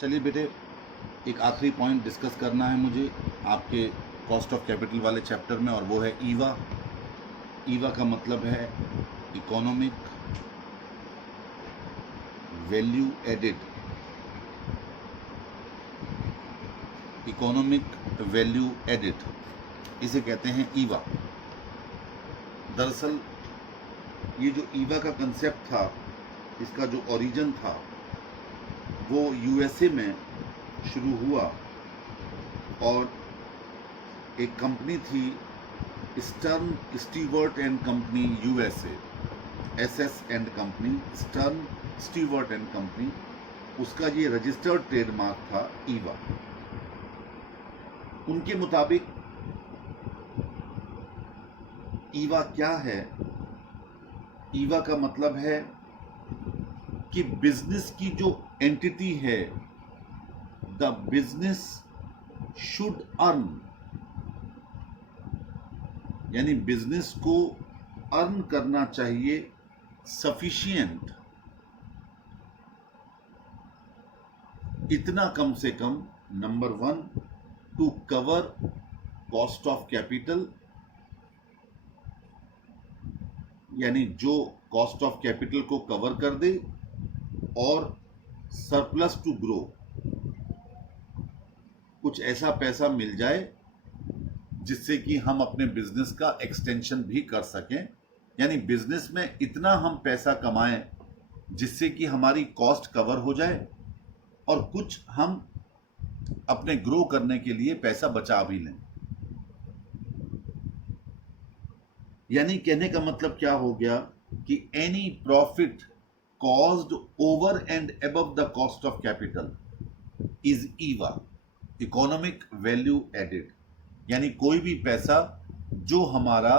चलिए बेटे, एक आखिरी पॉइंट डिस्कस करना है मुझे आपके कॉस्ट ऑफ कैपिटल वाले चैप्टर में, और वो है ईवा। ईवा का मतलब है economic value added. Economic value added इसे कहते हैं ईवा। दरअसल ये जो ईवा का कंसेप्ट था, इसका जो ओरिजिन था वो यूएसए में शुरू हुआ, और एक कंपनी थी stern Stewart and company USA, SS and company, stern Stewart and company, उसका ये रजिस्टर्ड ट्रेडमार्क था ईवा। उनके मुताबिक ईवा क्या है? ईवा का मतलब है कि बिजनेस की जो एंटिटी है, द बिजनेस शुड अर्न, यानी बिजनेस को अर्न करना चाहिए सफिशिएंट, इतना कम से कम, number 1 to cover cost of capital, यानी जो कॉस्ट ऑफ कैपिटल को कवर कर दे, और सरप्लस टू ग्रो, कुछ ऐसा पैसा मिल जाए जिससे कि हम अपने बिजनेस का एक्सटेंशन भी कर सकें, यानी बिजनेस में इतना हम पैसा कमाएं जिससे कि हमारी कॉस्ट कवर हो जाए और कुछ हम अपने ग्रो करने के लिए पैसा बचा भी लें। यानी कहने का मतलब क्या हो गया कि any profit caused over and above the cost of capital is Eva, economic value added. यानी कोई भी पैसा जो हमारा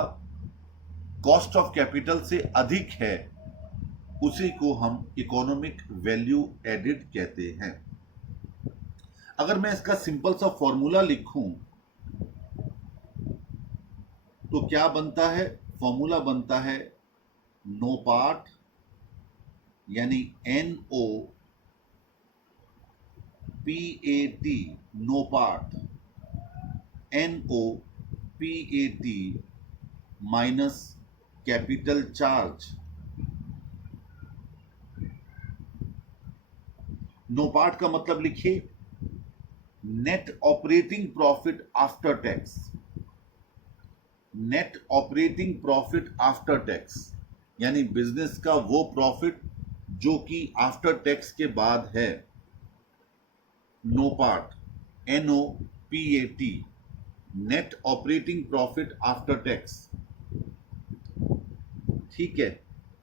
कॉस्ट ऑफ कैपिटल से अधिक है, उसी को हम इकोनॉमिक वैल्यू एडिड कहते हैं। अगर मैं इसका सिंपल सा फॉर्मूला लिखूं तो क्या बनता है? फॉर्मूला बनता है नो पार्ट, यानी NO PAT, no part, NO PAT minus capital charge. No part का मतलब लिखिए net operating profit after tax. Net operating profit after tax, यानी बिजनेस का वो प्रॉफिट जो कि आफ्टर टैक्स के बाद है। No part, NOPAT, net operating profit after tax. ठीक है।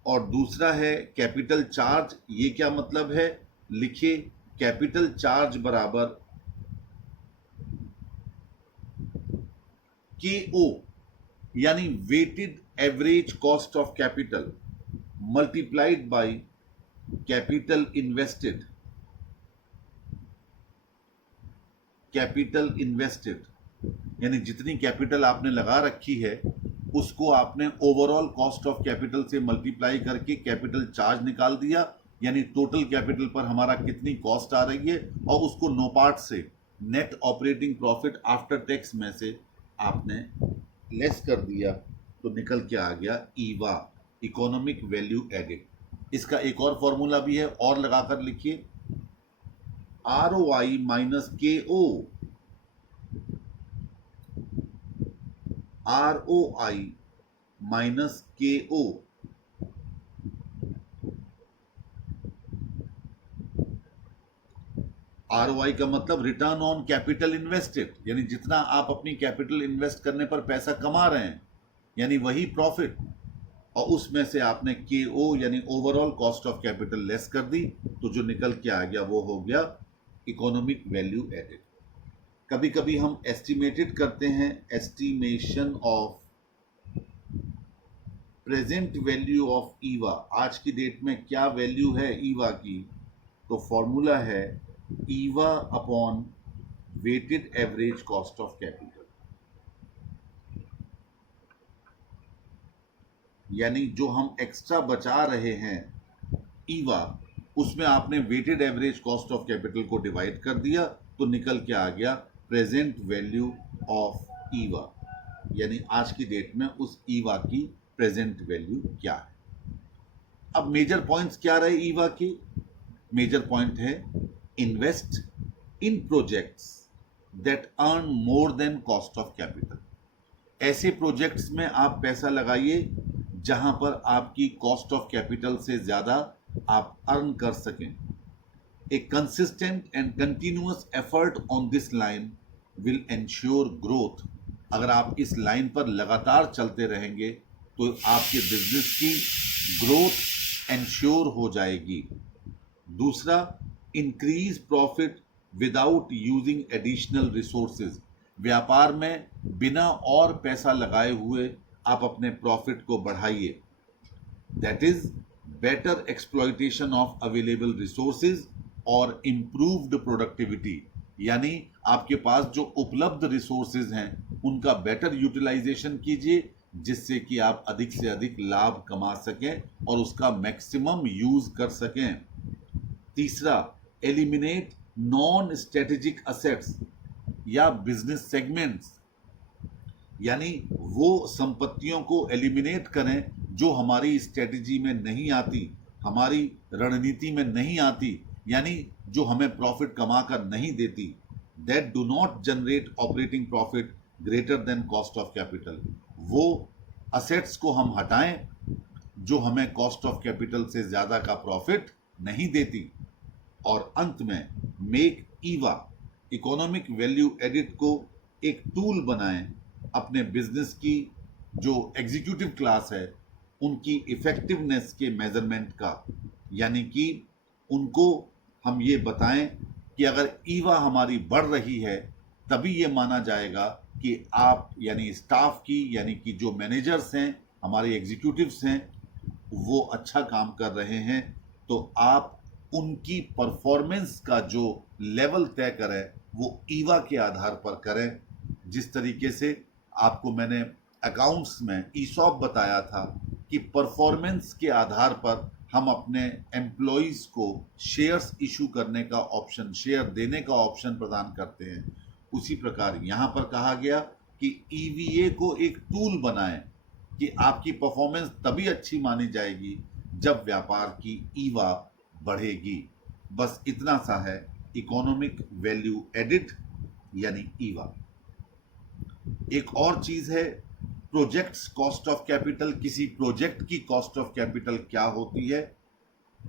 और दूसरा है कैपिटल चार्ज। ये क्या मतलब है? लिखिए कैपिटल चार्ज बराबर KO, यानी weighted average cost of capital multiplied by capital invested. Capital invested यानी जितनी कैपिटल आपने लगा रखी है उसको आपने ओवरऑल कॉस्ट ऑफ कैपिटल से मल्टीप्लाई करके कैपिटल चार्ज निकाल दिया, यानी टोटल कैपिटल पर हमारा कितनी कॉस्ट आ रही है, और उसको नो पार्ट से net operating profit after tax में से आपने लेस कर दिया, तो निकल के आ गया ईवा, इकोनॉमिक वैल्यू एडिड। इसका एक और फॉर्मूला भी है, और लगाकर लिखिए ROI minus KO। ROI minus KO, ROI का मतलब रिटर्न ऑन कैपिटल इन्वेस्टेड, यानी जितना आप अपनी कैपिटल इन्वेस्ट करने पर पैसा कमा रहे हैं, यानी वही प्रॉफिट, और उसमें से आपने KO यानी overall cost of capital less कर दी, तो जो निकल के आ गया वो हो गया इकोनॉमिक वैल्यू एडिड। कभी कभी हम एस्टिमेटेड करते हैं, estimation of present value of Eva, आज की डेट में क्या वैल्यू है ईवा की, तो फॉर्मूला है Eva upon wetted average cost of capital, यानी जो हम एक्स्ट्रा बचा रहे हैं ईवा, उसमें आपने weighted average cost of capital को डिवाइड कर दिया तो निकल के आ गया प्रेजेंट वैल्यू ऑफ ईवा, यानी आज की डेट में उस ईवा की प्रेजेंट वैल्यू क्या है। अब मेजर पॉइंट्स क्या रहे ईवा के? मेजर पॉइंट है invest in projects that earn more than cost of capital. ऐसे प्रोजेक्ट्स में आप पैसा लगाइए जहां पर आपकी कॉस्ट ऑफ कैपिटल से ज्यादा आप अर्न कर सकें। A consistent and continuous effort on this line will ensure growth. अगर आप इस लाइन पर लगातार चलते रहेंगे तो आपके बिजनेस की ग्रोथ एंश्योर हो जाएगी। दूसरा, increase profit without using additional resources. व्यापार में बिना और पैसा लगाए हुए आप अपने प्रॉफिट को बढ़ाइए। That is better exploitation of available resources और इम्प्रूव्ड प्रोडक्टिविटी, यानी आपके पास जो उपलब्ध रिसोर्सेज हैं उनका बेटर यूटिलाइजेशन कीजिए जिससे कि आप अधिक से अधिक लाभ कमा सकें और उसका मैक्सिमम यूज कर सकें। तीसरा, एलिमिनेट नॉन स्ट्रेटेजिक असेट्स या बिजनेस सेगमेंट्स, यानी वो संपत्तियों को एलिमिनेट करें जो हमारी स्ट्रेटेजी में नहीं आती, हमारी रणनीति में नहीं आती, यानी जो हमें प्रॉफिट कमा कर नहीं देती। That do not generate operating profit greater than cost of capital. वो असेट्स को हम हटाएं जो हमें कॉस्ट ऑफ कैपिटल से ज्यादा का प्रॉफिट नहीं देती। और अंत में make Eva, economic value edit को एक टूल बनाएं अपने बिजनेस की जो एग्जीक्यूटिव क्लास है उनकी इफेक्टिवनेस के मेजरमेंट का, यानी कि उनको हम ये बताएं कि अगर ईवा हमारी बढ़ रही है तभी ये माना जाएगा कि आप यानी स्टाफ की यानी कि जो मैनेजर्स हैं, हमारे एग्जीक्यूटिव्स हैं, वो अच्छा काम कर रहे हैं। तो आप उनकी परफॉर्मेंस का जो लेवल तय करें वो ईवा के आधार पर करें। जिस तरीके से आपको मैंने अकाउंट्स में ईसॉप बताया था कि परफॉर्मेंस के आधार पर हम अपने एम्प्लॉइज को शेयर्स इशू करने का ऑप्शन, शेयर देने का ऑप्शन प्रदान करते हैं, उसी प्रकार यहाँ पर कहा गया कि ईवीए को एक टूल बनाएं कि आपकी परफॉर्मेंस तभी अच्छी मानी जाएगी जब व्यापार की ईवा बढ़ेगी। बस इतना सा है इकोनॉमिक वैल्यू एडिट यानी ईवा। एक और चीज है प्रोजेक्ट्स कॉस्ट ऑफ कैपिटल। किसी प्रोजेक्ट की कॉस्ट ऑफ कैपिटल क्या होती है?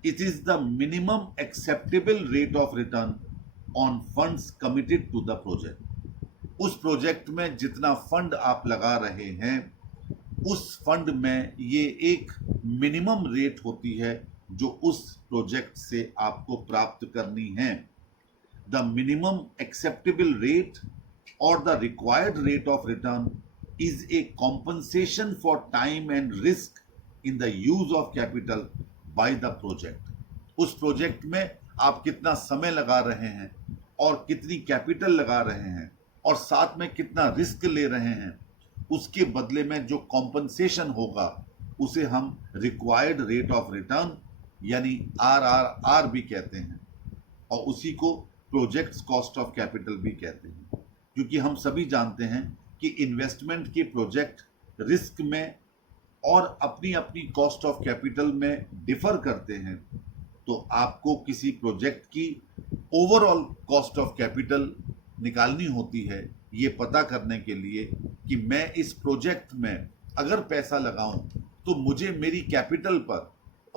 It is the minimum acceptable rate of return on funds committed to the project. उस प्रोजेक्ट में जितना फंड आप लगा रहे हैं उस फंड में ये एक मिनिमम रेट होती है जो उस प्रोजेक्ट से आपको प्राप्त करनी है। द मिनिमम एक्सेप्टेबल रेट और the required rate of return is a compensation for time and risk in the use of capital by the project. उस प्रोजेक्ट में आप कितना समय लगा रहे हैं और कितनी कैपिटल लगा रहे हैं और साथ में कितना रिस्क ले रहे हैं, उसके बदले में जो कॉम्पनसेशन होगा उसे हम रिक्वायर्ड रेट ऑफ रिटर्न यानी RRR भी कहते हैं और उसी को प्रोजेक्ट्स कॉस्ट ऑफ कैपिटल भी कहते हैं। क्योंकि हम सभी जानते हैं कि इन्वेस्टमेंट के प्रोजेक्ट रिस्क में और अपनी अपनी कॉस्ट ऑफ कैपिटल में डिफर करते हैं। तो आपको किसी प्रोजेक्ट की ओवरऑल कॉस्ट ऑफ कैपिटल निकालनी होती है ये पता करने के लिए कि मैं इस प्रोजेक्ट में अगर पैसा लगाऊं तो मुझे मेरी कैपिटल पर,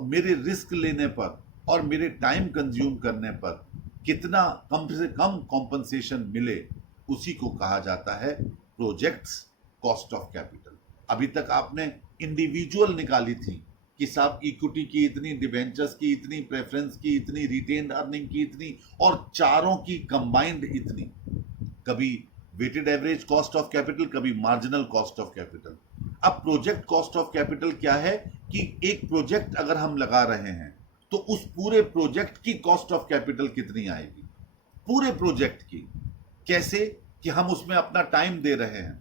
मेरे रिस्क लेने पर और मेरे टाइम कंज्यूम करने पर कितना कम से कम कॉम्पनसेशन मिले, उसी को कहा जाता है प्रोजेक्ट्स कॉस्ट ऑफ कैपिटल। अभी तक आपने इंडिविजुअल निकाली थी कि साहब इक्विटी की इतनी, डिबेंचर्स की इतनी, प्रेफरेंस की इतनी, रिटेन्ड अर्निंग की इतनी और चारों की कंबाइंड इतनी। कभी weighted average cost of capital, कभी मार्जिनल कॉस्ट ऑफ कैपिटल। अब प्रोजेक्ट कॉस्ट ऑफ कैपिटल क्या है कि एक प्रोजेक्ट अगर हम लगा रहे हैं तो उस पूरे प्रोजेक्ट की कॉस्ट ऑफ कैपिटल कितनी आएगी, पूरे प्रोजेक्ट की। कैसे कि हम उसमें अपना टाइम दे रहे हैं,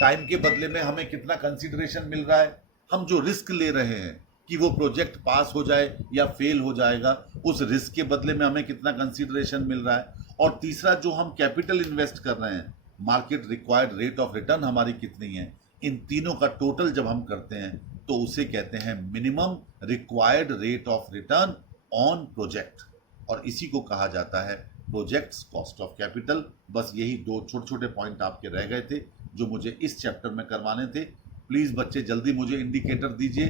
टाइम के बदले में हमें कितना कंसीडरेशन मिल रहा है, हम जो रिस्क ले रहे हैं कि वो प्रोजेक्ट पास हो जाए या फेल हो जाएगा, उस रिस्क के बदले में हमें कितना कंसीडरेशन मिल रहा है, और तीसरा जो हम कैपिटल इन्वेस्ट कर रहे हैं, market required rate of return हमारी कितनी है, इन तीनों का टोटल जब हम करते हैं तो उसे कहते हैं minimum required rate of return on project, और इसी को कहा जाता है प्रोजेक्ट्स कॉस्ट ऑफ कैपिटल। बस यही दो छोटे छोटे पॉइंट आपके रह गए थे जो मुझे इस चैप्टर में करवाने थे। प्लीज़ बच्चे जल्दी मुझे इंडिकेटर दीजिए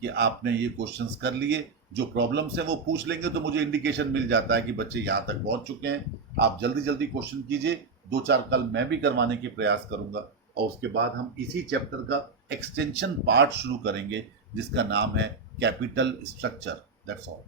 कि आपने ये क्वेश्चंस कर लिए। जो प्रॉब्लम्स हैं वो पूछ लेंगे तो मुझे इंडिकेशन मिल जाता है कि बच्चे यहाँ तक पहुँच चुके हैं। आप जल्दी जल्दी क्वेश्चन कीजिए, 2-4 कल मैं भी करवाने के प्रयास करूँगा, और उसके बाद हम इसी चैप्टर का एक्सटेंशन पार्ट शुरू करेंगे जिसका नाम है कैपिटल स्ट्रक्चर। That's all.